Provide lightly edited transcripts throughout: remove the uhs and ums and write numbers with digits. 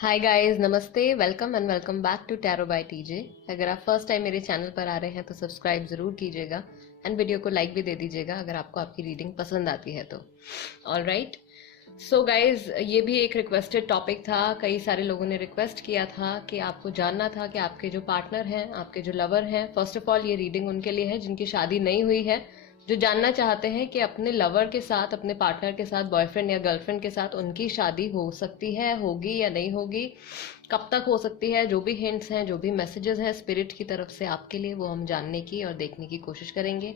हाय guys, नमस्ते, welcome and welcome back to tarot by TJ. अगर आप फर्स्ट टाइम मेरे चैनल पर आ रहे हैं तो सब्सक्राइब ज़रूर कीजिएगा एंड वीडियो को लाइक भी दे दीजिएगा अगर आपको आपकी रीडिंग पसंद आती है तो। ऑल राइट, सो गाइज, ये भी एक रिक्वेस्टेड टॉपिक था। कई सारे लोगों ने रिक्वेस्ट किया था कि आपको जानना था कि आपके जो पार्टनर हैं, आपके जो लवर हैं, फर्स्ट ऑफ ऑल ये रीडिंग उनके लिए है जिनकी शादी नहीं हुई है, जो जानना चाहते हैं कि अपने लवर के साथ, अपने पार्टनर के साथ, बॉयफ्रेंड या गर्लफ्रेंड के साथ उनकी शादी हो सकती है, होगी या नहीं होगी, कब तक हो सकती है। जो भी हिंट्स हैं, जो भी मैसेजेस हैं स्पिरिट की तरफ से आपके लिए, वो हम जानने की और देखने की कोशिश करेंगे।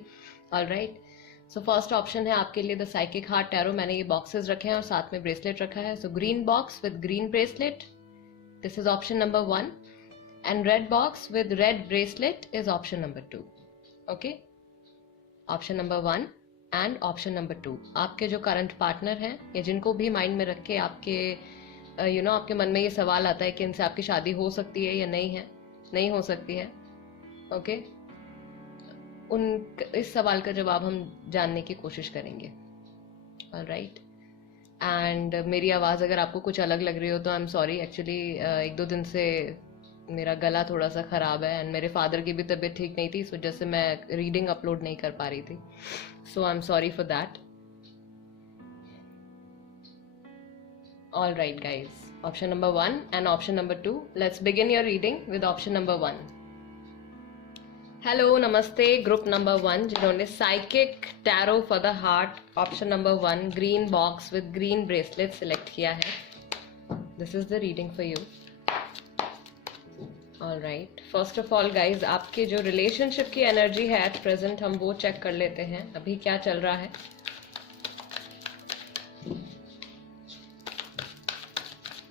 All right, so first option है आपके लिए द साइकिक हार्ट टैरो। मैंने ये बॉक्सेस रखे हैं और साथ में ब्रेसलेट रखा है। So green box with green bracelet, this is option number 1, and red box with red bracelet is option number 2। Okay, option number 1 and option number 2। आपके जो करंट पार्टनर हैं या जिनको भी माइंड में रख के आपके आपके मन में ये सवाल आता है कि इनसे आपकी शादी हो सकती है या नहीं हो सकती है, ओके, उन इस सवाल का जवाब हम जानने की कोशिश करेंगे। ऑलराइट, एंड मेरी आवाज़ अगर आपको कुछ अलग लग रही हो तो आई एम सॉरी। एक्चुअली 1-2 दिन से मेरा गला थोड़ा सा ख़राब है एंड मेरे फादर की भी तबीयत ठीक नहीं थी, सो जैसे मैं रीडिंग अपलोड नहीं कर पा रही थी, so I am sorry for that. All right guys, option number 1 and option number 2, let's begin your reading with option number 1। Hello, नमस्ते, ग्रुप नंबर 1 जिन्होंने psychic tarot for the heart option number 1 green box with green bracelet select किया है, this is the reading for you. All right, first of all guys, आपके जो relationship की energy है at present हम वो check कर लेते हैं। अभी क्या चल रहा है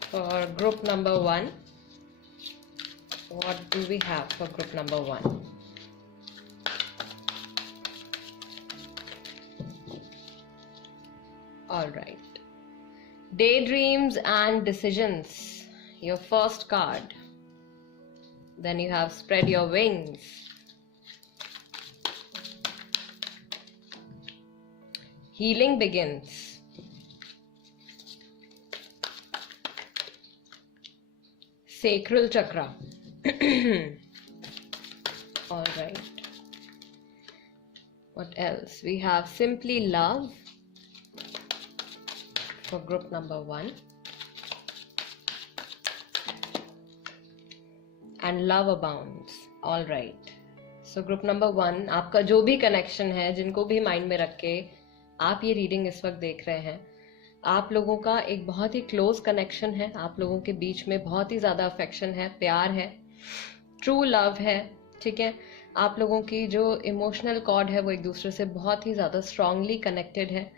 for group number 1, what do we have for group number 1? All right, daydreams and decisions, your first card. Then you have spread your wings. Healing begins. Sacral chakra. All right. What else? We have simply love for group number 1. And love abounds. All right, so group number 1, आपका जो भी connection है, जिनको भी mind में रख के आप ये रीडिंग इस वक्त देख रहे हैं, आप लोगों का एक बहुत ही क्लोज कनेक्शन है। आप लोगों के बीच में बहुत ही ज़्यादा अफेक्शन है, प्यार है, ट्रू लव है, ठीक है। आप लोगों की जो इमोशनल कॉर्ड है वो एक दूसरे से बहुत ही ज़्यादा स्ट्रांगली कनेक्टेड है।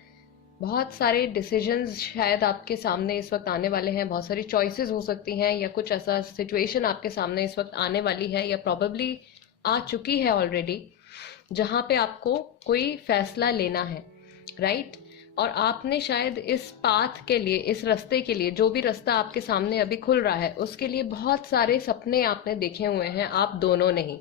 बहुत सारे डिसीजंस शायद आपके सामने इस वक्त आने वाले हैं, बहुत सारी चॉइसेस हो सकती हैं, या कुछ ऐसा सिचुएशन आपके सामने इस वक्त आने वाली है या प्रॉबेबली आ चुकी है ऑलरेडी, जहां पे आपको कोई फैसला लेना है, राइट। और आपने शायद इस पाथ के लिए, इस रास्ते के लिए, जो भी रास्ता आपके सामने अभी खुल रहा है, उसके लिए बहुत सारे सपने आपने देखे हुए हैं, आप दोनों ने ही,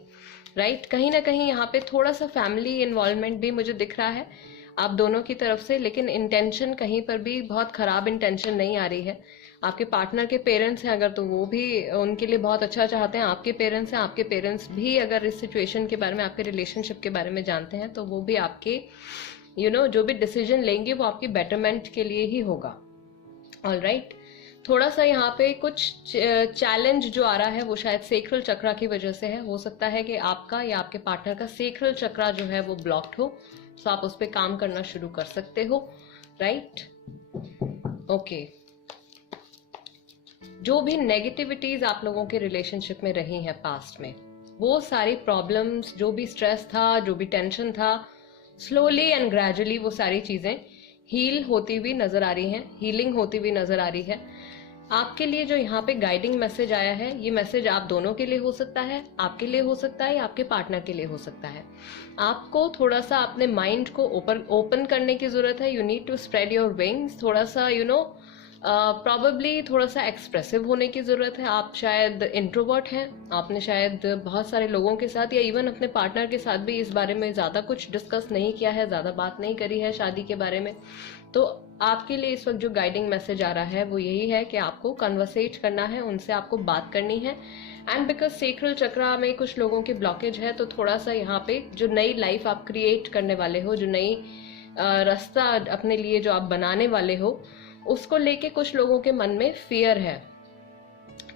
राइट। कहीं ना कहीं यहाँ पे थोड़ा सा फैमिली इन्वॉल्वमेंट भी मुझे दिख रहा है आप दोनों की तरफ से, लेकिन इंटेंशन कहीं पर भी बहुत खराब इंटेंशन नहीं आ रही है। आपके पार्टनर के पेरेंट्स हैं अगर, तो वो भी उनके लिए बहुत अच्छा चाहते हैं। आपके पेरेंट्स हैं, आपके पेरेंट्स भी अगर इस सिचुएशन के बारे में, आपके रिलेशनशिप के बारे में जानते हैं, तो वो भी आपके जो भी डिसीजन लेंगे वो आपकी बेटरमेंट के लिए ही होगा। ऑल राइट, थोड़ा सा यहाँ पे कुछ चैलेंज जो आ रहा है वो शायद सेक्रल चक्रा की वजह से है। हो सकता है कि आपका या आपके पार्टनर का सेक्रल चक्रा जो है वो ब्लॉक्ड हो, तो आप उस पर काम करना शुरू कर सकते हो, राइट। ओके, जो भी नेगेटिविटीज आप लोगों के रिलेशनशिप में रही हैं पास्ट में, वो सारी प्रॉब्लम्स, जो भी स्ट्रेस था, जो भी टेंशन था, स्लोली एंड ग्रेजुअली वो सारी चीजें हील होती हुई नजर आ रही हैं, हीलिंग होती हुई नजर आ रही है। आपके लिए जो यहाँ पे गाइडिंग मैसेज आया है, ये मैसेज आप दोनों के लिए हो सकता है, आपके लिए हो सकता है या आपके पार्टनर के लिए हो सकता है। आपको थोड़ा सा अपने माइंड को ओपन करने की जरूरत है। You need to spread your wings, थोड़ा सा प्रॉबेबली थोड़ा सा एक्सप्रेसिव होने की जरूरत है। आप शायद इंट्रोवर्ट हैं, आपने शायद बहुत सारे लोगों के साथ या इवन अपने पार्टनर के साथ भी इस बारे में ज्यादा कुछ डिस्कस नहीं किया है, ज्यादा बात नहीं करी है शादी के बारे में, तो आपके लिए इस वक्त जो गाइडिंग मैसेज आ रहा है वो यही है कि आपको कन्वर्सेट करना है, उनसे आपको बात करनी है। एंड बिकॉज सेक्रल चक्रा में कुछ लोगों की ब्लॉकेज है, तो थोड़ा सा यहाँ पे जो नई लाइफ आप क्रिएट करने वाले हो, जो नई रास्ता अपने लिए जो आप बनाने वाले हो, उसको लेके कुछ लोगों के मन में फियर है।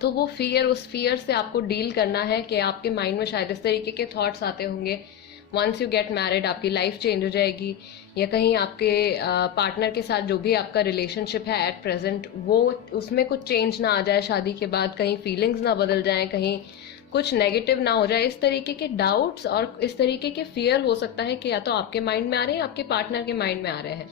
तो वो फियर, उस फियर से आपको डील करना है कि आपके माइंड में शायद इस तरीके के थॉट्स आते होंगे, वंस यू गेट मैरिड आपकी लाइफ चेंज हो जाएगी, या कहीं आपके पार्टनर के साथ जो भी आपका रिलेशनशिप है एट प्रेजेंट, वो उसमें कुछ चेंज ना आ जाए शादी के बाद, कहीं फीलिंग्स ना बदल जाए, कहीं कुछ नेगेटिव ना हो जाए। इस तरीके के डाउट्स और इस तरीके के फियर हो सकता है कि या तो आपके माइंड में आ रहे हैं, आपके पार्टनर के माइंड में आ रहे हैं।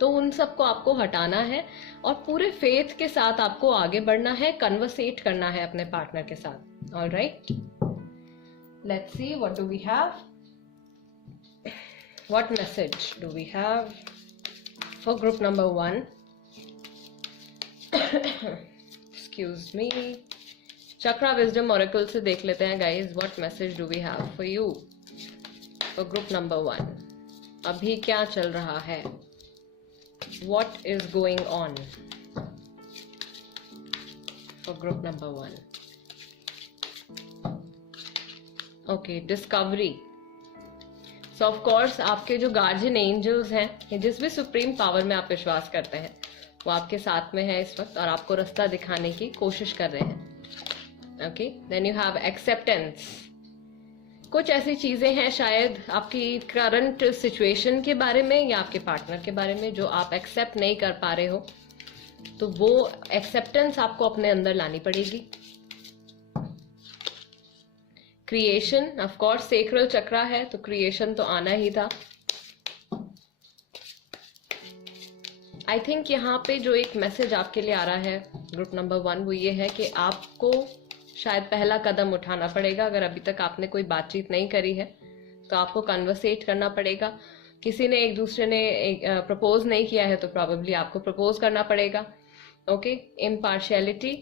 तो उन सबको आपको हटाना है और पूरे फेथ के साथ आपको आगे बढ़ना है, कन्वर्सेट करना है अपने पार्टनर के साथ। Alright, let's see what do we have, what message do we have for group number 1? Excuse me, chakra wisdom oracle से देख लेते हैं guys, what message do we have for you for group number 1? अभी क्या चल रहा है, what is going on for group number 1? okay, discovery. So of course आपके जो गार्जियन एंजल्स हैं, जिस भी सुप्रीम पावर में आप विश्वास करते हैं, वो आपके साथ में है इस वक्त और आपको रास्ता दिखाने की कोशिश कर रहे हैं। Okay, then you have acceptance. कुछ ऐसी चीजें हैं शायद आपकी करंट सिचुएशन के बारे में या आपके पार्टनर के बारे में जो आप एक्सेप्ट नहीं कर पा रहे हो, तो वो एक्सेप्टेंस आपको अपने अंदर लानी पड़ेगी। क्रिएशन, ऑफ कोर्स सेक्रल चक्रा है तो क्रिएशन तो आना ही था। आई थिंक यहाँ पे जो एक मैसेज आपके लिए आ रहा है ग्रुप नंबर 1, वो ये है कि आपको शायद पहला कदम उठाना पड़ेगा। अगर अभी तक आपने कोई बातचीत नहीं करी है तो आपको कन्वर्सेट करना पड़ेगा। किसी ने एक दूसरे ने प्रपोज नहीं किया है तो प्रॉबेबली आपको प्रपोज करना पड़ेगा। ओके, इम्पार्शियलिटी,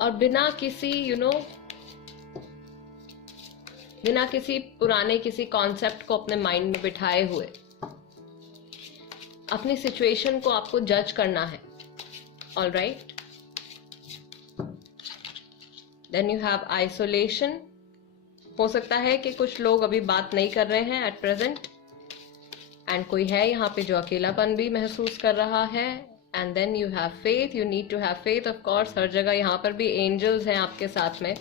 और बिना किसी बिना किसी पुराने किसी कॉन्सेप्ट को अपने माइंड में बिठाए हुए अपनी सिचुएशन को आपको जज करना है। Alright, then you have isolation. हो सकता है कि कुछ लोग अभी बात नहीं कर रहे हैं एट प्रेजेंट, एंड कोई है यहाँ पे जो अकेलापन भी महसूस कर रहा है। And then you have faith, you need to have faith. Of course हर जगह यहाँ पर भी एंजल्स हैं आपके साथ में।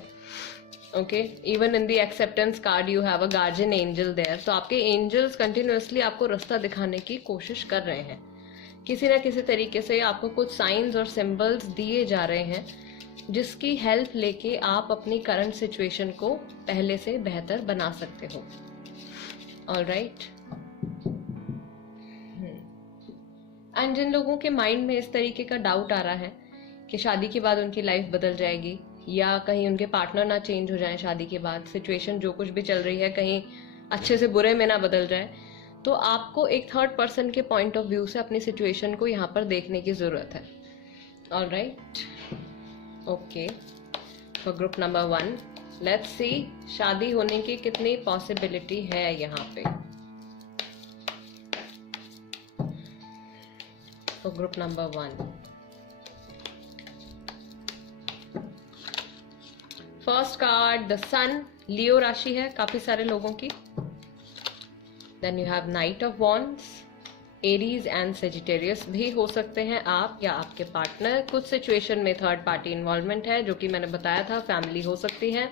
Okay, even in the acceptance card you have a guardian angel there. तो आपके एंजल्स कंटिन्यूअसली आपको रास्ता दिखाने की कोशिश कर रहे हैं, किसी ना किसी तरीके से आपको कुछ साइंस और सिंबल्स दिए जा रहे हैं जिसकी हेल्प लेके आप अपनी करंट सिचुएशन को पहले से बेहतर बना सकते हो। ऑलराइट, एंड जिन लोगों के माइंड में इस तरीके का डाउट आ रहा है कि शादी के बाद उनकी लाइफ बदल जाएगी या कहीं उनके पार्टनर ना चेंज हो जाए शादी के बाद, सिचुएशन जो कुछ भी चल रही है कहीं अच्छे से बुरे में ना बदल जाए, तो आपको एक थर्ड पर्सन के पॉइंट ऑफ व्यू से अपनी सिचुएशन को यहाँ पर देखने की जरूरत है। All right, okay, for group number 1 let's see शादी होने की कितनी पॉसिबिलिटी है यहाँ पे। For group number 1 first card the sun, Leo राशि है काफी सारे लोगों की। Then you have knight of wands, Aries and Sagittarius भी हो सकते हैं आप या आपके पार्टनर। कुछ सिचुएशन में थर्ड पार्टी इन्वॉल्वमेंट है जो कि मैंने बताया था, फैमिली हो सकती है।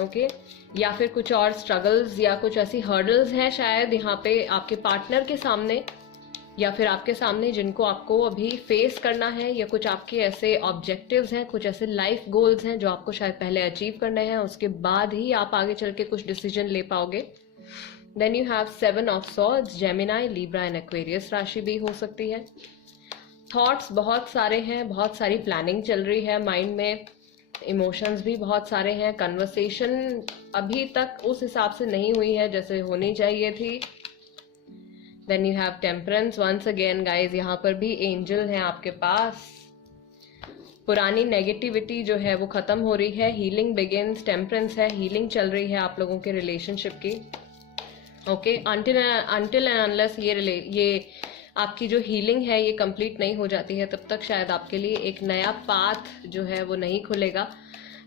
ओके, या फिर कुछ और स्ट्रगल्स या कुछ ऐसी हर्डल्स हैं शायद यहाँ पे आपके पार्टनर के सामने या फिर आपके सामने जिनको आपको अभी फेस करना है, या कुछ आपके ऐसे ऑब्जेक्टिव्स हैं, कुछ ऐसे लाइफ गोल्स हैं जो आपको शायद पहले अचीव करने हैं, उसके बाद ही आप आगे चल के कुछ डिसीजन ले पाओगे। Then you have 7 of swords, Gemini, Libra and Aquarius राशि भी हो सकती है। थॉट्स बहुत सारे हैं, बहुत सारी प्लानिंग चल रही है माइंड में, इमोशंस भी बहुत सारे हैं, कन्वर्सेशन अभी तक उस हिसाब से नहीं हुई है जैसे होनी चाहिए थी। Then you have temperance, once again guys यहाँ पर भी एंजल हैं आपके पास। पुरानी नेगेटिविटी जो है वो खत्म हो रही है, हीलिंग बिगिंस, टेम्परेंस है, हीलिंग चल रही है आप लोगों के रिलेशनशिप की। ओके, अंटिल एंड अनलेस ये आपकी जो हीलिंग है ये कंप्लीट नहीं हो जाती है, तब तक शायद आपके लिए एक नया पाथ जो है वो नहीं खुलेगा।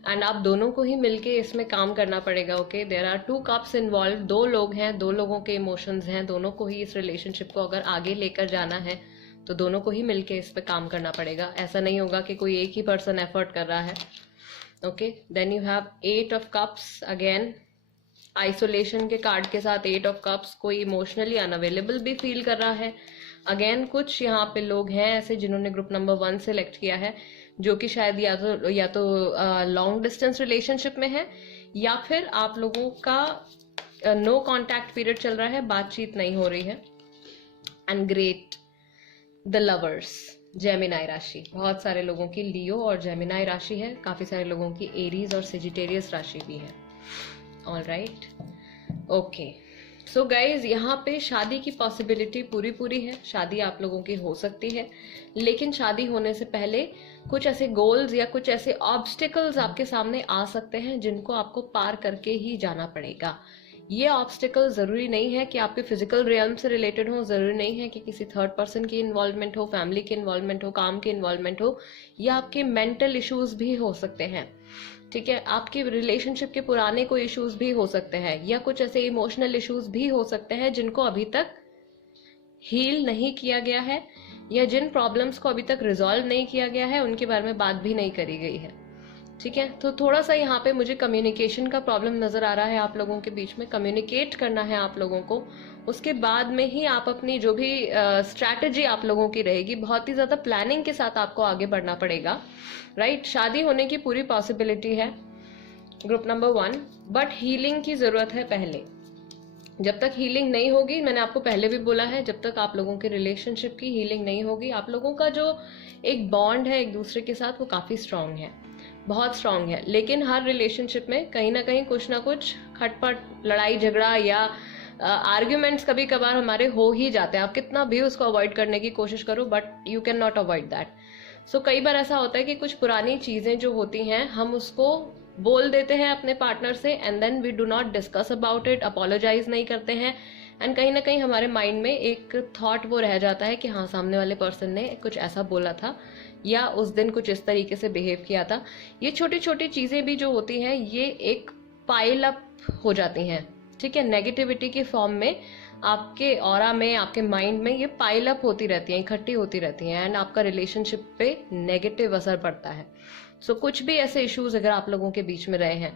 एंड आप दोनों को ही मिलके इसमें काम करना पड़ेगा। Okay, there are 2 cups involve, 2 लोग हैं, 2 लोगों के इमोशंस हैं, दोनों को ही इस रिलेशनशिप को अगर आगे लेकर जाना है तो दोनों को ही मिलके इस पे काम करना पड़ेगा। ऐसा नहीं होगा कि कोई एक ही पर्सन एफर्ट कर रहा है। Okay, then you have 8 of cups, again isolation के कार्ड के साथ 8 ऑफ कप्स, कोई इमोशनली अनअवेलेबल भी फील कर रहा है। अगेन कुछ यहाँ पे लोग हैं ऐसे जिन्होंने ग्रुप नंबर 1 सेलेक्ट किया है, जो कि शायद या तो लॉन्ग डिस्टेंस रिलेशनशिप में है, या फिर आप लोगों का नो कांटेक्ट पीरियड चल रहा है, बातचीत नहीं हो रही है। And great, the lovers, Gemini राशि, बहुत सारे लोगों की लियो और जेमिनाई राशि है, काफी सारे लोगों की एरीज और सेजिटेरियस राशि भी है। All right, okay, so guys यहाँ पे शादी की पॉसिबिलिटी पूरी है, शादी आप लोगों की हो सकती है, लेकिन शादी होने से पहले कुछ ऐसे गोल्स या कुछ ऐसे ऑब्स्टिकल्स आपके सामने आ सकते हैं जिनको आपको पार करके ही जाना पड़ेगा। ये ऑब्स्टिकल जरूरी नहीं है कि आपके फिजिकल रियल्म से रिलेटेड हो, जरूरी नहीं है कि किसी थर्ड पर्सन की इन्वॉल्वमेंट हो, फैमिली की इन्वॉल्वमेंट हो, काम की इन्वॉल्वमेंट हो, या आपके मेंटल इश्यूज भी हो सकते हैं। ठीक है, आपके रिलेशनशिप के पुराने कोई इश्यूज भी हो सकते हैं, या कुछ ऐसे इमोशनल इश्यूज भी हो सकते हैं जिनको अभी तक हील नहीं किया गया है, या जिन प्रॉब्लम्स को अभी तक रिजॉल्व नहीं किया गया है, उनके बारे में बात भी नहीं करी गई है। ठीक है, तो थोड़ा सा यहाँ पे मुझे कम्युनिकेशन का प्रॉब्लम नजर आ रहा है। आप लोगों के बीच में कम्युनिकेट करना है आप लोगों को, उसके बाद में ही आप अपनी जो भी स्ट्रैटेजी आप लोगों की रहेगी, बहुत ही ज्यादा प्लानिंग के साथ आपको आगे बढ़ना पड़ेगा। राइट, शादी होने की पूरी पॉसिबिलिटी है ग्रुप नंबर 1, बट हीलिंग की जरूरत है पहले। जब तक हीलिंग नहीं होगी, मैंने आपको पहले भी बोला है, जब तक आप लोगों के रिलेशनशिप की हीलिंग नहीं होगी, आप लोगों का जो एक बॉन्ड है एक दूसरे के साथ वो काफी स्ट्रांग है, बहुत स्ट्रांग है। लेकिन हर रिलेशनशिप में कहीं ना कहीं कुछ ना कुछ खटपट, लड़ाई झगड़ा या आर्ग्यूमेंट्स कभी कभार हमारे हो ही जाते हैं। आप कितना भी उसको अवॉइड करने की कोशिश करो, but you can not avoid that. So कई बार ऐसा होता है कि कुछ पुरानी चीजें जो होती हैं हम उसको बोल देते हैं अपने पार्टनर से, and then we do not discuss about it, apologize नहीं करते हैं, एंड कहीं ना कहीं हमारे माइंड में एक थॉट वो रह जाता है कि हाँ, सामने वाले पर्सन ने कुछ ऐसा बोला था, या उस दिन कुछ इस तरीके से बिहेव किया था। ये छोटी छोटी चीजें भी जो होती हैं ये एक पाइल अप हो जाती हैं। ठीक है, नेगेटिविटी के फॉर्म में आपके ऑरा में, आपके माइंड में ये पाइल अप होती रहती हैं, इकट्ठी होती रहती हैं, एंड आपका रिलेशनशिप पे नेगेटिव असर पड़ता है। सो कुछ भी ऐसे इश्यूज अगर आप लोगों के बीच में रहे हैं,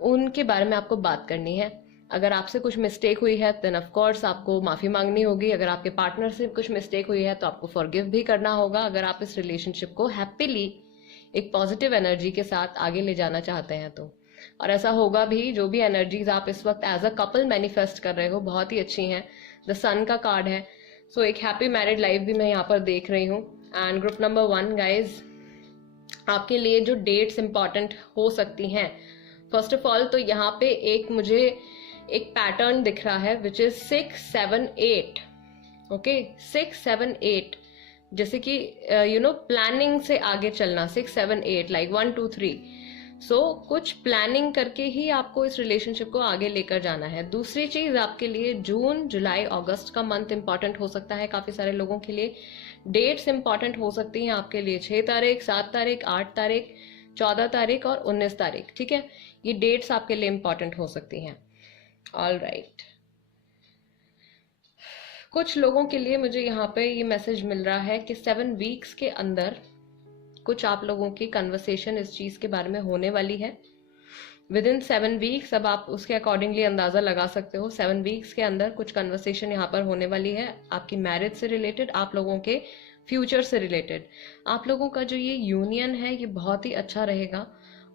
उनके बारे में आपको बात करनी है। अगर आपसे कुछ मिस्टेक हुई है देन ऑफ कोर्स आपको माफी मांगनी होगी। अगर आपके पार्टनर से कुछ मिस्टेक हुई है तो आपको फॉरगिव भी करना होगा, अगर आप इस रिलेशनशिप को हैप्पीली एक पॉजिटिव एनर्जी के साथ आगे ले जाना चाहते हैं तो। और ऐसा होगा भी, जो भी एनर्जीज आप इस वक्त एज अ कपल मैनिफेस्ट कर रहे हो बहुत ही अच्छी हैं। द सन का कार्ड है, सो एक हैप्पी मैरिड लाइफ भी मैं यहाँ पर देख रही हूँ। एंड ग्रुप नंबर 1 गाइज, आपके लिए जो डेट्स इंपॉर्टेंट हो सकती हैं, फर्स्ट ऑफ ऑल तो यहाँ पे एक मुझे एक पैटर्न दिख रहा है विच इज 6, 7, 8। ओके, 6, 7, 8, जैसे कि प्लानिंग से आगे चलना, 6, 7, 8 लाइक 1, 2, 3। सो कुछ प्लानिंग करके ही आपको इस रिलेशनशिप को आगे लेकर जाना है। दूसरी चीज, आपके लिए जून, जुलाई, अगस्त का मंथ इंपॉर्टेंट हो सकता है काफी सारे लोगों के लिए। डेट्स इंपॉर्टेंट हो सकती हैं आपके लिए, 6 तारीख, 7 तारीख, 8 तारीख, 14 तारीख और 19 तारीख। ठीक है, ये डेट्स आपके लिए इंपॉर्टेंट हो सकती हैं। ऑल राइट, कुछ लोगों के लिए मुझे यहाँ पे ये मैसेज मिल रहा है कि 7 वीक्स के अंदर कुछ आप लोगों की कन्वर्सेशन इस चीज के बारे में होने वाली है। विद इन 7 वीक्स, अब आप उसके अकॉर्डिंगली अंदाजा लगा सकते हो, 7 वीक्स के अंदर कुछ कन्वर्सेशन यहाँ पर होने वाली है, आपकी मैरिज से रिलेटेड, आप लोगों के फ्यूचर से रिलेटेड। आप लोगों का जो ये यूनियन है ये बहुत ही अच्छा रहेगा।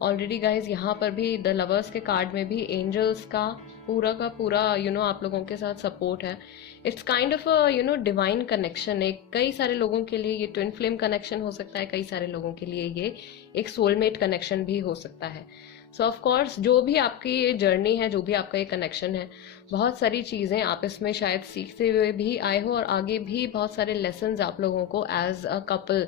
ऑलरेडी गाइज यहाँ पर भी द लवर्स के कार्ड में भी एंजल्स का पूरा आप लोगों के साथ सपोर्ट है। It's kind of divine connection. एक कई सारे लोगों के लिए ये ट्विन फ्लेम कनेक्शन हो सकता है, कई सारे लोगों के लिए ये एक सोलमेट कनेक्शन भी हो सकता है। सो ऑफ कोर्स जो भी आपकी ये जर्नी है, जो भी आपका ये कनेक्शन है, बहुत सारी चीजें आप इसमें शायद सीखते हुए भी आए हो, और आगे भी बहुत सारे लेसन्स आप लोगों को एज अ कपल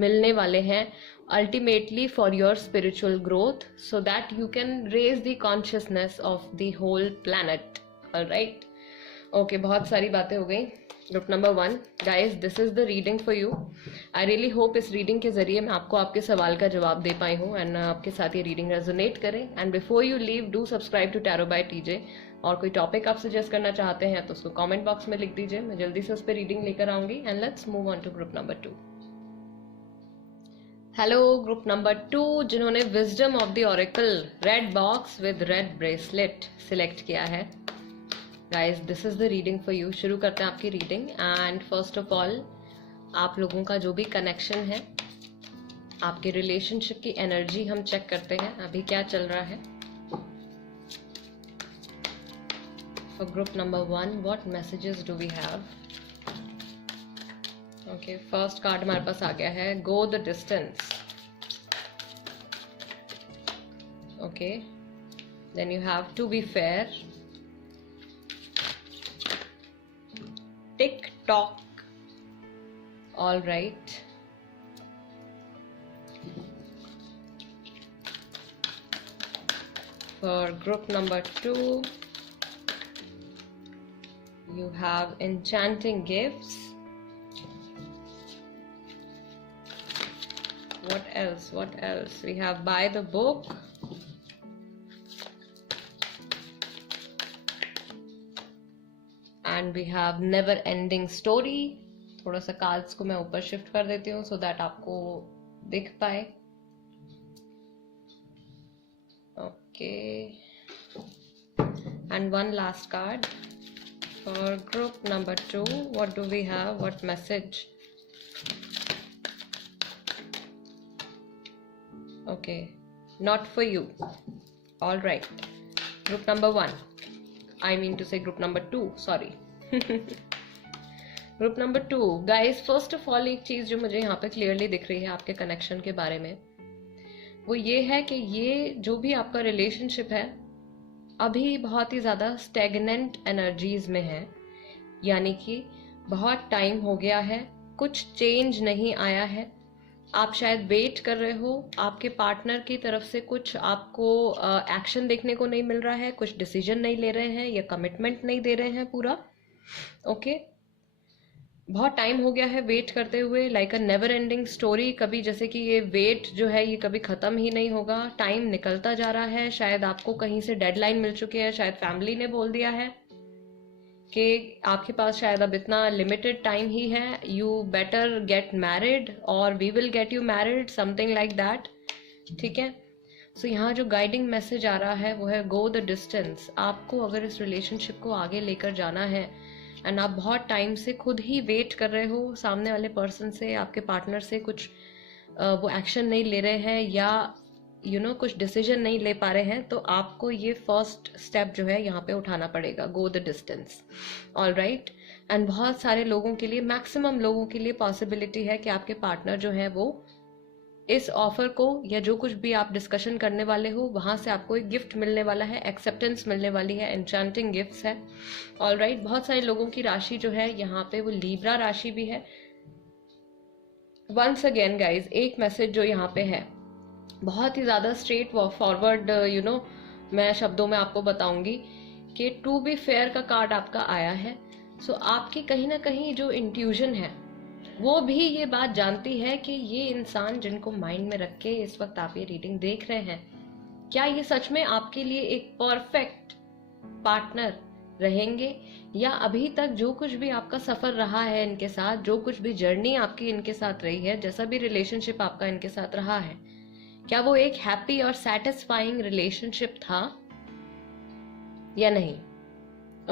मिलने वाले हैं, ultimately for your spiritual growth, so that you can raise the consciousness of the whole planet. All right, okay, बहुत सारी बातें हो गई। Group number 1, guys this is the reading for you. I really hope इस reading के जरिए मैं आपको आपके सवाल का जवाब दे पाई हूँ एंड आपके साथ ये रीडिंग रेजोनेट करें। And before you leave, do subscribe to tarot by TJ. और कोई टॉपिक आप सजेस्ट करना चाहते हैं तो उसको कमेंट बॉक्स में लिख दीजिए, मैं जल्दी से उस पर रीडिंग लेकर आऊंगी। And let's move on to group number 2। Hello group number 2, जिन्होंने wisdom of the oracle red box with red bracelet select किया है। Guys this is the reading for you. शुरू करते हैं आपकी reading. And first of all, आप लोगों का जो भी कनेक्शन है, आपके रिलेशनशिप की एनर्जी हम चेक करते हैं, अभी क्या चल रहा है। For group number 1, what messages do we have? Okay, first card हमारे पास आ गया है, go the distance. Okay, then you have to be fair, tick tock, all right, for group number 2 you have enchanting gifts. What else we have? By the book, and we have never ending story. थोड़ा सा cards को मैं ऊपर shift कर देती हूँ so that आपको दिख पाए। Okay, and one last card for group number 2. What do we have? What message? Okay, not for you. All right, group number 1, I mean to say group number 2, sorry. group number 2, guys, first of all एक चीज जो मुझे यहाँ पे clearly दिख रही है आपके कनेक्शन के बारे में, वो ये है कि ये जो भी आपका रिलेशनशिप है अभी बहुत ही ज़्यादा स्टेगनेंट एनर्जीज में है, यानी कि बहुत टाइम हो गया है, कुछ चेंज नहीं आया है। आप शायद वेट कर रहे हो, आपके पार्टनर की तरफ से कुछ आपको एक्शन देखने को नहीं मिल रहा है, कुछ डिसीजन नहीं ले रहे हैं या कमिटमेंट नहीं दे रहे हैं पूरा। ओके, बहुत टाइम हो गया है वेट करते हुए, like a never ending story. कभी जैसे कि ये वेट जो है ये कभी खत्म ही नहीं होगा, टाइम निकलता जा रहा है। शायद आपको कहीं से डेडलाइन मिल चुकी है, शायद फैमिली ने बोल दिया है कि आपके पास शायद अब इतना लिमिटेड टाइम ही है, यू बेटर गेट मैरिड और we will get you married, something like that. ठीक है, सो यहाँ जो गाइडिंग मैसेज आ रहा है वो है गो द डिस्टेंस। आपको अगर इस रिलेशनशिप को आगे लेकर जाना है एंड आप बहुत टाइम से खुद ही वेट कर रहे हो, सामने वाले पर्सन से, आपके पार्टनर से कुछ वो एक्शन नहीं ले रहे हैं या कुछ डिसीजन नहीं ले पा रहे हैं, तो आपको ये फर्स्ट स्टेप जो है यहाँ पे उठाना पड़ेगा, गो the distance. All right, and बहुत सारे लोगों के लिए, मैक्सिमम लोगों के लिए पॉसिबिलिटी है कि आपके पार्टनर जो है वो इस ऑफर को या जो कुछ भी आप डिस्कशन करने वाले हो वहां से आपको एक गिफ्ट मिलने वाला है, एक्सेप्टेंस मिलने वाली है, एन्चांटिंग गिफ्ट्स है। ऑल राइट, बहुत सारे लोगों की राशि जो है यहाँ पे वो लीब्रा राशि भी है। वंस अगेन गाइज, एक मैसेज जो यहाँ पे है बहुत ही ज्यादा स्ट्रेट फॉरवर्ड, मैं शब्दों में आपको बताऊंगी कि टू बी फेयर का कार्ड आपका आया है। सो आपकी कहीं ना कहीं जो इंट्यूजन है वो भी ये बात जानती है कि ये इंसान जिनको माइंड में रख के इस वक्त आप ये रीडिंग देख रहे हैं, क्या ये सच में आपके लिए एक परफेक्ट पार्टनर रहेंगे, या अभी तक जो कुछ भी आपका सफर रहा है इनके साथ, जो कुछ भी जर्नी आपकी इनके साथ रही है, जैसा भी रिलेशनशिप आपका इनके साथ रहा है, क्या वो एक हैप्पी और सेटिस्फाइंग रिलेशनशिप था या नहीं।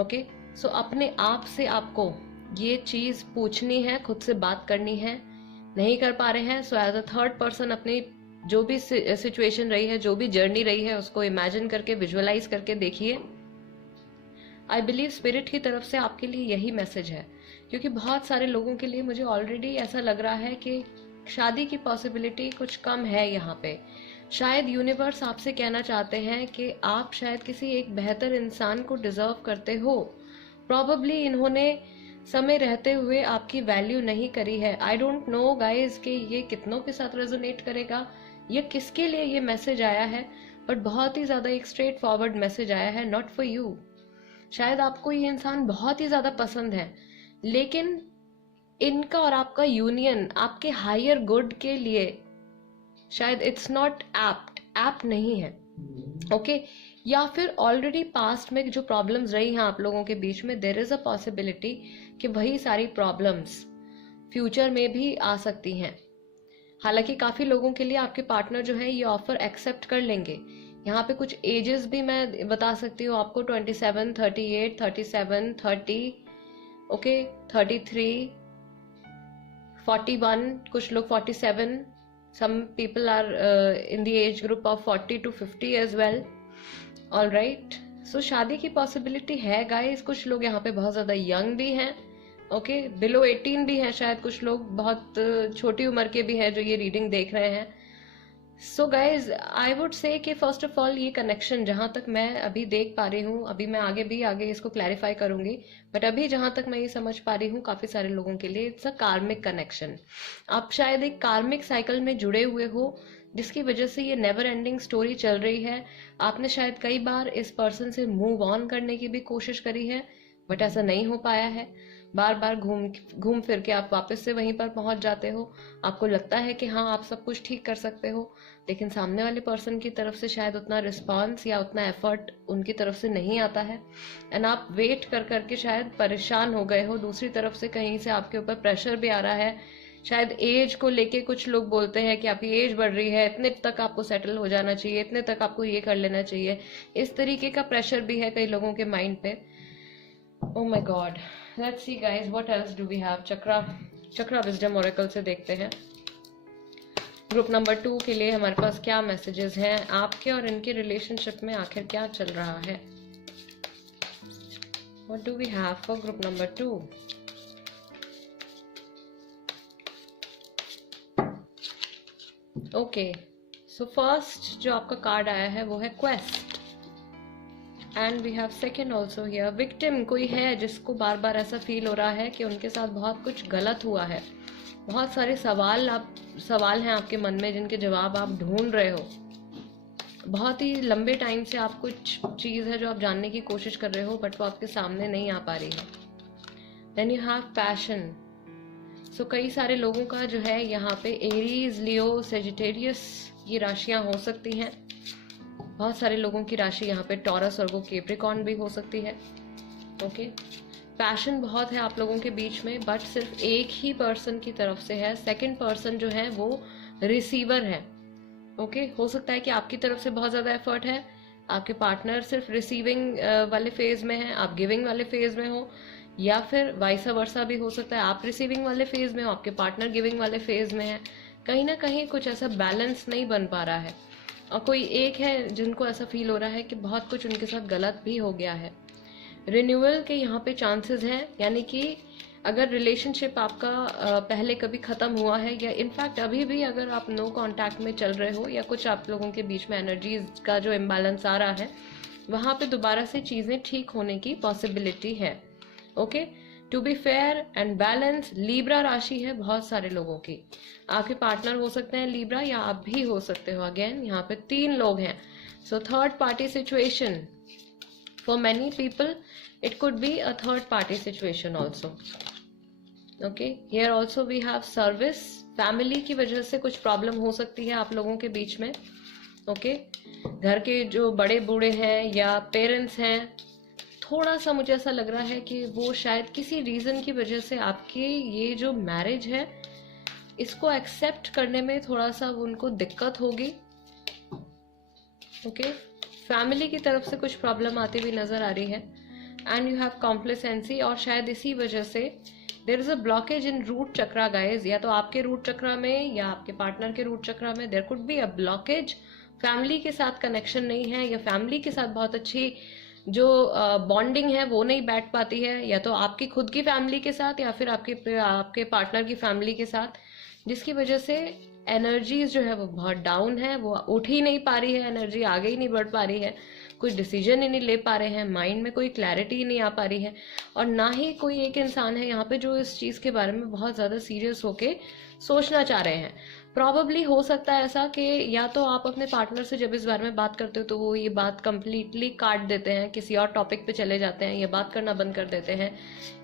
ओके, सो अपने आप से आपको ये चीज पूछनी है, खुद से बात करनी है। नहीं कर पा रहे हैं, so as a third person अपनी जो भी सिचुएशन रही है, जो भी जर्नी रही है, उसको इमेजिन करके, विजुअलाइज करके देखिए। आई बिलीव स्पिरिट की तरफ से आपके लिए यही मैसेज है, क्योंकि बहुत सारे लोगों के लिए मुझे ऑलरेडी ऐसा लग रहा है कि शादी की पॉसिबिलिटी कुछ कम है यहाँ पे। शायद यूनिवर्स आपसे कहना चाहते हैं कि आप शायद किसी एक बेहतर इंसान को डिजर्व करते हो। प्रॉबेबली इन्होंने समय रहते हुए आपकी वैल्यू नहीं करी है। आई डोंट नो गाइज कि ये कितनों के साथ रेजोनेट करेगा या किसके लिए ये मैसेज आया है, बट बहुत ही ज्यादा एक स्ट्रेट फॉरवर्ड मैसेज आया है, नॉट फॉर यू। शायद आपको ये इंसान बहुत ही ज़्यादा पसंद है, लेकिन इनका और आपका यूनियन आपके हायर गुड के लिए शायद इट्स नॉट एप्ट नहीं है। ओके या फिर ऑलरेडी पास्ट में जो प्रॉब्लम्स रही हैं आप लोगों के बीच में, देयर इज अ पॉसिबिलिटी कि वही सारी प्रॉब्लम्स फ्यूचर में भी आ सकती हैं। हालांकि काफ़ी लोगों के लिए आपके पार्टनर जो है ये ऑफर एक्सेप्ट कर लेंगे। यहाँ पे कुछ एजेस भी मैं बता सकती हूँ आपको, 27, 38, 37, 30, ओके 33, 41, कुछ लोग 47, some people are in the age group of 40 to 50 as well. All right, so शादी की पॉसिबिलिटी है गाइस। कुछ लोग यहाँ पे बहुत ज़्यादा यंग भी हैं, ओके बिलो 18 भी हैं, शायद कुछ लोग बहुत छोटी उम्र के भी हैं जो ये रीडिंग देख रहे हैं। So guys I would say कि फर्स्ट ऑफ ऑल ये कनेक्शन जहाँ तक मैं अभी देख पा रही हूँ, अभी मैं आगे इसको क्लैरिफाई करूंगी, बट अभी जहाँ तक मैं ये समझ पा रही हूँ काफ़ी सारे लोगों के लिए इट्स अ कार्मिक कनेक्शन। आप शायद एक कार्मिक साइकिल में जुड़े हुए हो जिसकी वजह से ये नेवर एंडिंग स्टोरी चल रही है। आपने शायद कई बार इस पर्सन से मूव ऑन करने की भी कोशिश करी है, बट ऐसा नहीं हो पाया है। बार बार घूम फिर के आप वापस से वहीं पर पहुंच जाते हो। आपको लगता है कि हाँ आप सब कुछ ठीक कर सकते हो, लेकिन सामने वाले पर्सन की तरफ से शायद उतना रिस्पांस या उतना एफर्ट उनकी तरफ से नहीं आता है, एंड आप वेट कर करके शायद परेशान हो गए हो। दूसरी तरफ से कहीं से आपके ऊपर प्रेशर भी आ रहा है, शायद एज को लेके कुछ लोग बोलते हैं कि आपकी एज बढ़ रही है, इतने तक आपको सेटल हो जाना चाहिए, इतने तक आपको ये कर लेना चाहिए। इस तरीके का प्रेशर भी है कई लोगों के माइंड पे। Oh my God, let's see guys, what else do we have? Chakra wisdom Oracle से देखते हैं ग्रुप नंबर 2 के लिए हमारे पास क्या मैसेजेस हैं, आपके और इनके रिलेशनशिप में आखिर क्या चल रहा है। What do we have for group number 2? Okay, so first जो आपका कार्ड आया है वो है quest, and we have second also here victim. कोई है जिसको बार बार ऐसा फील हो रहा है कि उनके साथ बहुत कुछ गलत हुआ है। बहुत सारे सवाल हैं आपके मन में जिनके जवाब आप ढूंढ रहे हो। बहुत ही लंबे टाइम से आप कुछ चीज़ है जो आप जानने की कोशिश कर रहे हो, बट वो आपके सामने नहीं आ पा रही है। Then you have passion. So कई सारे लोगों का जो है यहाँ पे एरीज, लियो, सेजिटेरियस ये राशियाँ हो सकती हैं। बहुत सारे लोगों की राशि यहाँ पे टॉरस और वो कैप्रिकॉर्न भी हो सकती है। ओके पैशन बहुत है आप लोगों के बीच में, बट सिर्फ एक ही पर्सन की तरफ से है। सेकंड पर्सन जो है वो रिसीवर है। ओके हो सकता है कि आपकी तरफ से बहुत ज़्यादा एफर्ट है, आपके पार्टनर सिर्फ रिसीविंग वाले फेज में है, आप गिविंग वाले फेज में हो, या फिर वाइसा वर्सा भी हो सकता है, आप रिसीविंग वाले फेज में हो, आपके पार्टनर गिविंग वाले फेज में है। कहीं ना कहीं कुछ ऐसा बैलेंस नहीं बन पा रहा है, और कोई एक है जिनको ऐसा फील हो रहा है कि बहुत कुछ उनके साथ गलत भी हो गया है। रिन्यूअल के यहाँ पे चांसेस हैं, यानी कि अगर रिलेशनशिप आपका पहले कभी ख़त्म हुआ है, या इनफैक्ट अभी भी अगर आप नो कांटेक्ट में चल रहे हो, या कुछ आप लोगों के बीच में एनर्जीज का जो इम्बैलेंस आ रहा है, वहाँ पे दोबारा से चीज़ें ठीक होने की पॉसिबिलिटी है। Okay to be fair and balance, Libra राशि है बहुत सारे लोगों की। आपके पार्टनर हो सकते हैं लीब्रा, या आप भी हो सकते हो। अगेन यहाँ पे 3 लोग हैं। So third party situation for many people, it could be a third party situation also. Okay here also we have service. Family की वजह से कुछ प्रॉब्लम हो सकती है आप लोगों के बीच में। ओके घर के जो बड़े बूढ़े हैं या पेरेंट्स हैं, थोड़ा सा मुझे ऐसा लग रहा है कि वो शायद किसी रीज़न की वजह से आपके ये जो मैरिज है इसको एक्सेप्ट करने में थोड़ा सा उनको दिक्कत होगी। ओके फैमिली की तरफ से कुछ प्रॉब्लम आती हुई नज़र आ रही है, एंड यू हैव कॉम्प्लेसेंसी, और शायद इसी वजह से there is a blockage in root chakra guys. या तो आपके रूट चक्रा में या आपके पार्टनर के रूट चक्रा में there could be a blockage. Family के साथ कनेक्शन नहीं है, या फैमिली के साथ बहुत अच्छी जो बॉन्डिंग है वो नहीं बैठ पाती है, या तो आपकी खुद की फैमिली के साथ या फिर आपके पार्टनर की फैमिली के साथ, जिसकी वजह से एनर्जीज जो है वो बहुत डाउन है, वो उठ ही नहीं पा रही है, एनर्जी आगे ही नहीं बढ़ पा रही है, कुछ डिसीजन ही नहीं ले पा रहे हैं, माइंड में कोई क्लैरिटी ही नहीं आ पा रही है, और ना ही कोई एक इंसान है यहाँ पे जो इस चीज़ के बारे में बहुत ज़्यादा सीरियस होके सोचना चाह रहे हैं। प्रॉबली हो सकता है ऐसा कि या तो आप अपने पार्टनर से जब इस बारे में बात करते हो तो वो ये बात कंप्लीटली काट देते हैं, किसी और टॉपिक पे चले जाते हैं, ये बात करना बंद कर देते हैं,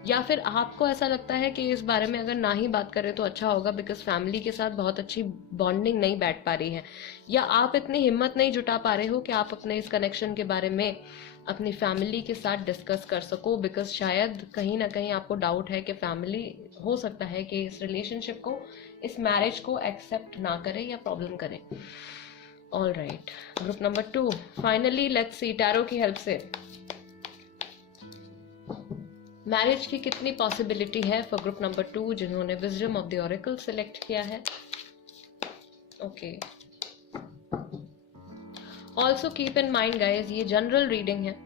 या फिर आपको ऐसा लगता है कि इस बारे में अगर ना ही बात करें तो अच्छा होगा बिकॉज फैमिली के साथ बहुत अच्छी बॉन्डिंग नहीं बैठ पा रही है, या आप इतनी हिम्मत नहीं जुटा पा रहे हो कि आप अपने इस कनेक्शन के बारे में अपनी फैमिली के साथ डिस्कस कर सको, बिकॉज शायद कहीं ना कहीं आपको डाउट है कि फैमिली हो सकता है कि इस रिलेशनशिप को, इस मैरिज को एक्सेप्ट ना करे या प्रॉब्लम करे। All right, group number 2, finally let's see tarot की हेल्प से मैरिज की कितनी पॉसिबिलिटी है फॉर ग्रुप नंबर 2 जिन्होंने wisdom of the oracle select किया है। Okay, also keep in mind guys, ये जनरल रीडिंग है।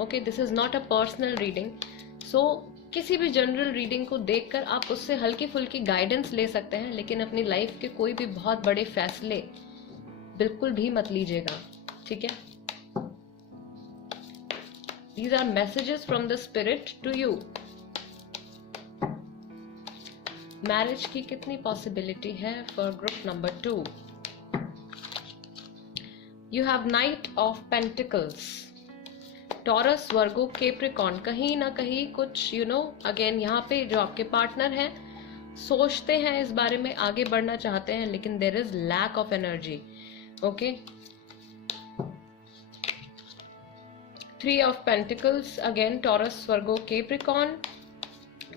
Okay, this is not a personal reading, so किसी भी जनरल रीडिंग को देखकर आप उससे हल्की फुल्की गाइडेंस ले सकते हैं, लेकिन अपनी लाइफ के कोई भी बहुत बड़े फैसले बिल्कुल भी मत लीजिएगा, ठीक है। These are messages from the spirit to you. Marriage की कितनी पॉसिबिलिटी है for group number 2? You have Knight of Pentacles, taurus, Virgo, Capricorn. कहीं ना कहीं कुछ अगेन यहाँ पे जो आपके पार्टनर हैं सोचते हैं इस बारे में, आगे बढ़ना चाहते हैं, लेकिन there is lack of energy. Okay, 3 of Pentacles, again Taurus, Virgo, Capricorn.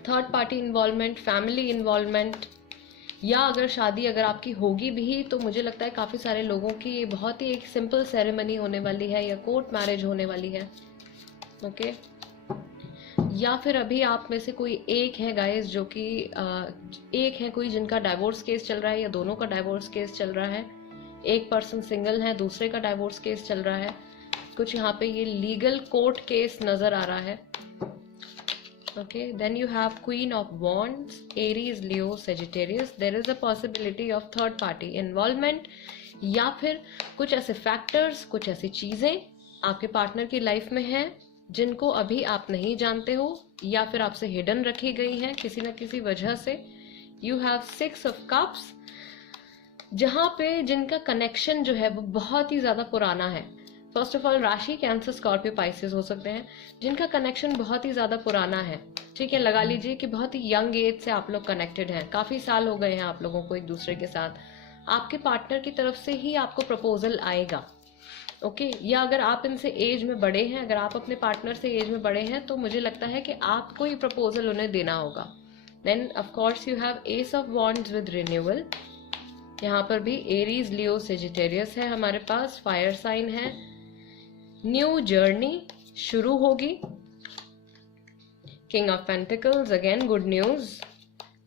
Third party involvement, family involvement, या अगर शादी अगर आपकी होगी भी तो मुझे लगता है काफ़ी सारे लोगों की ये बहुत ही एक सिंपल सेरेमनी होने वाली है, या कोर्ट मैरिज होने वाली है। ओके, या फिर अभी आप में से कोई एक है गाइस जो कि एक है कोई जिनका डाइवोर्स केस चल रहा है, या दोनों का डाइवोर्स केस चल रहा है। एक पर्सन सिंगल है, दूसरे का डाइवोर्स केस चल रहा है। कुछ यहाँ पे ये लीगल कोर्ट केस नजर आ रहा है। Okay, then you have Queen of Wands, Aries, Leo, Sagittarius. There is a possibility of third party involvement, या फिर कुछ ऐसे फैक्टर्स, कुछ ऐसी चीजें आपके पार्टनर की लाइफ में हैं जिनको अभी आप नहीं जानते हो, या फिर आपसे हिडन रखी गई हैं किसी न किसी वजह से। You have 6 of Cups, जहाँ पे जिनका कनेक्शन जो है वो बहुत ही ज्यादा पुराना है। फर्स्ट ऑफ ऑल राशि कैंसर, स्कॉर्पियो, पाइसेस हो सकते हैं जिनका कनेक्शन बहुत ही ज्यादा पुराना है, ठीक है। लगा लीजिए कि बहुत ही यंग एज से आप लोग कनेक्टेड हैं, काफी साल हो गए हैं आप लोगों को एक दूसरे के साथ। आपके पार्टनर की तरफ से ही आपको प्रपोजल आएगा। ओके, या अगर आप इनसे एज में बड़े हैं, अगर आप अपने पार्टनर से एज में बड़े हैं तो मुझे लगता है कि आपको ही प्रपोजल उन्हें देना होगा। Then of course you have ace of wands with renewal. यहाँ पर भी एरीज, लियो, सेजिटेरियस है हमारे पास, फायर साइन है। न्यू जर्नी शुरू होगी। King of pentacles, again good news.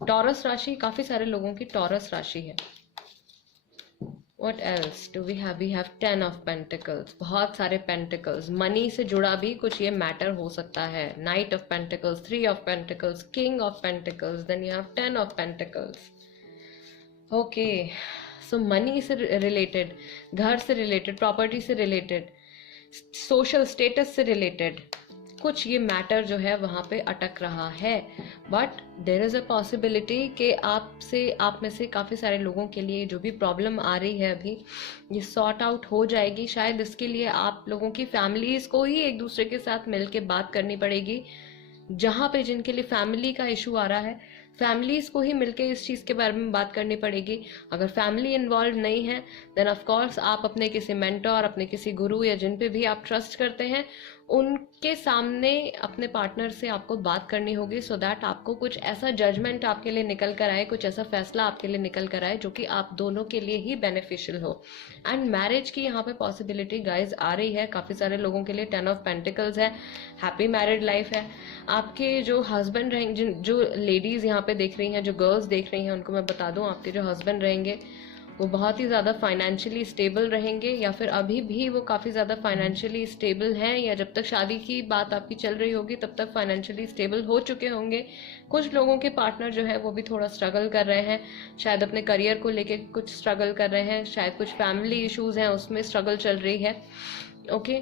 Taurus राशि, काफी सारे लोगों की टॉरस राशि है। What else do we have? We have 10 of Pentacles, बहुत सारे पेंटिकल्स, मनी से जुड़ा भी कुछ ये मैटर हो सकता है। Knight of Pentacles, 3 of Pentacles, King of Pentacles, then you have 10 of Pentacles. Okay, so money से रिलेटेड, घर से रिलेटेड, प्रॉपर्टी से रिलेटेड, सोशल स्टेटस से रिलेटेड कुछ ये मैटर जो है वहां पे अटक रहा है। But there is a possibility कि आप में से काफी सारे लोगों के लिए जो भी प्रॉब्लम आ रही है अभी ये सॉर्ट आउट हो जाएगी। शायद इसके लिए आप लोगों की फैमिलीज को ही एक दूसरे के साथ मिलके बात करनी पड़ेगी। जहाँ पे जिनके लिए फैमिली का इशू आ रहा है, फैमिलीज को ही मिलके इस चीज के बारे में बात करनी पड़ेगी। अगर फैमिली इन्वॉल्व नहीं है देन ऑफ कोर्स आप अपने किसी मेंटर, अपने किसी गुरु या जिन पे भी आप ट्रस्ट करते हैं उनके सामने अपने पार्टनर से आपको बात करनी होगी, सो दैट आपको कुछ ऐसा जजमेंट आपके लिए निकल कर आए, कुछ ऐसा फैसला आपके लिए निकल कर आए जो कि आप दोनों के लिए ही बेनिफिशियल हो। एंड मैरिज की यहाँ पे पॉसिबिलिटी गाइज आ रही है काफी सारे लोगों के लिए। 10 ऑफ पेंटिकल्स है, हैप्पी मैरिड लाइफ है। आपके जो हस्बैंड रहेंगे, जो लेडीज यहाँ पे देख रही हैं, जो गर्ल्स देख रही हैं, उनको मैं बता दूं आपके जो हस्बैंड रहेंगे वो बहुत ही ज़्यादा फाइनेंशियली स्टेबल रहेंगे, या फिर अभी भी वो काफ़ी ज़्यादा फाइनेंशियली स्टेबल हैं, या जब तक शादी की बात आपकी चल रही होगी तब तक फाइनेंशियली स्टेबल हो चुके होंगे। कुछ लोगों के पार्टनर जो है वो भी थोड़ा स्ट्रगल कर रहे हैं, शायद अपने करियर को लेके कुछ स्ट्रगल कर रहे हैं, शायद कुछ फैमिली इश्यूज हैं उसमें स्ट्रगल चल रही है। ओके,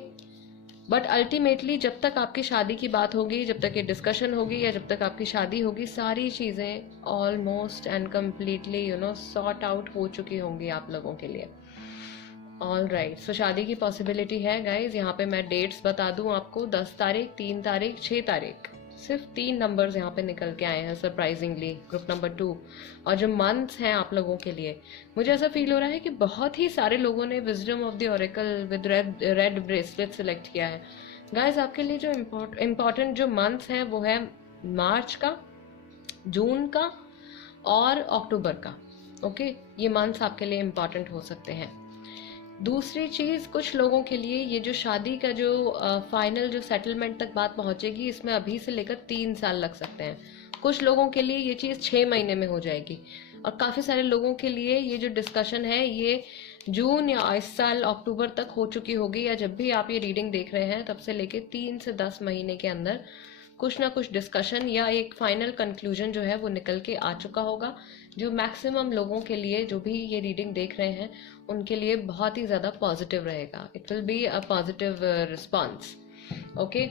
बट अल्टीमेटली जब तक आपकी शादी की बात होगी, जब तक ये डिस्कशन होगी या जब तक आपकी शादी होगी, सारी चीज़ें almost and completely sort out हो चुकी होंगी आप लोगों के लिए। ऑल राइट, सो शादी की पॉसिबिलिटी है गाइज। यहाँ पे मैं डेट्स बता दूं आपको, 10 तारीख, 3 तारीख, 6 तारीख, सिर्फ 3 नंबर्स यहाँ पे निकल के आए हैं सरप्राइजिंगली ग्रुप नंबर 2। और जो मंथ्स हैं आप लोगों के लिए, मुझे ऐसा फील हो रहा है कि बहुत ही सारे लोगों ने wisdom of the Oracle with red bracelet select किया है। गाइज आपके लिए जो इम्पोर्टेंट जो मंथ्स हैं वो है मार्च का, जून का और अक्टूबर का। ओके, ये मंथ्स आपके लिए इम्पोर्टेंट हो सकते हैं। दूसरी चीज़, कुछ लोगों के लिए ये जो शादी का जो फाइनल जो सेटलमेंट तक बात पहुंचेगी, इसमें अभी से लेकर 3 साल लग सकते हैं। कुछ लोगों के लिए ये चीज़ 6 महीने में हो जाएगी, और काफ़ी सारे लोगों के लिए ये जो डिस्कशन है ये जून या इस साल अक्टूबर तक हो चुकी होगी, या जब भी आप ये रीडिंग देख रहे हैं तब से लेके 3 से 10 महीने के अंदर कुछ ना कुछ डिस्कशन या एक फाइनल कंक्लूजन जो है वो निकल के आ चुका होगा, जो मैक्सिमम लोगों के लिए, जो भी ये रीडिंग देख रहे हैं उनके लिए बहुत ही ज़्यादा पॉजिटिव रहेगा। It will be a positive response. Okay,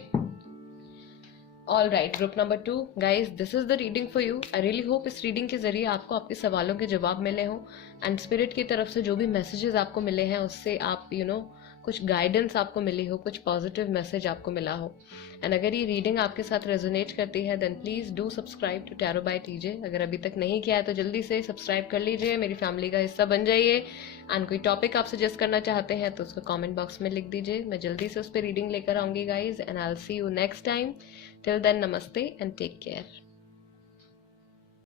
all right, group number 2 guys, this is the reading for you. I really hope इस रीडिंग के जरिए आपको आपके सवालों के जवाब मिले हों, एंड स्पिरिट की तरफ से जो भी मैसेजेस आपको मिले हैं उससे आप कुछ गाइडेंस आपको मिली हो, कुछ पॉजिटिव मैसेज आपको मिला हो। एंड अगर ये रीडिंग आपके साथ रेजोनेट करती है then please do subscribe to tarot by TJ. अगर अभी तक नहीं किया है तो जल्दी से सब्सक्राइब कर लीजिए, मेरी फैमिली का हिस्सा बन जाइए। एंड कोई टॉपिक आप सजेस्ट करना चाहते हैं तो उसको कमेंट बॉक्स में लिख दीजिए, मैं जल्दी से उस पर रीडिंग लेकर आऊँगी guys. And I will see you next time. Till then, नमस्ते एंड टेक केयर।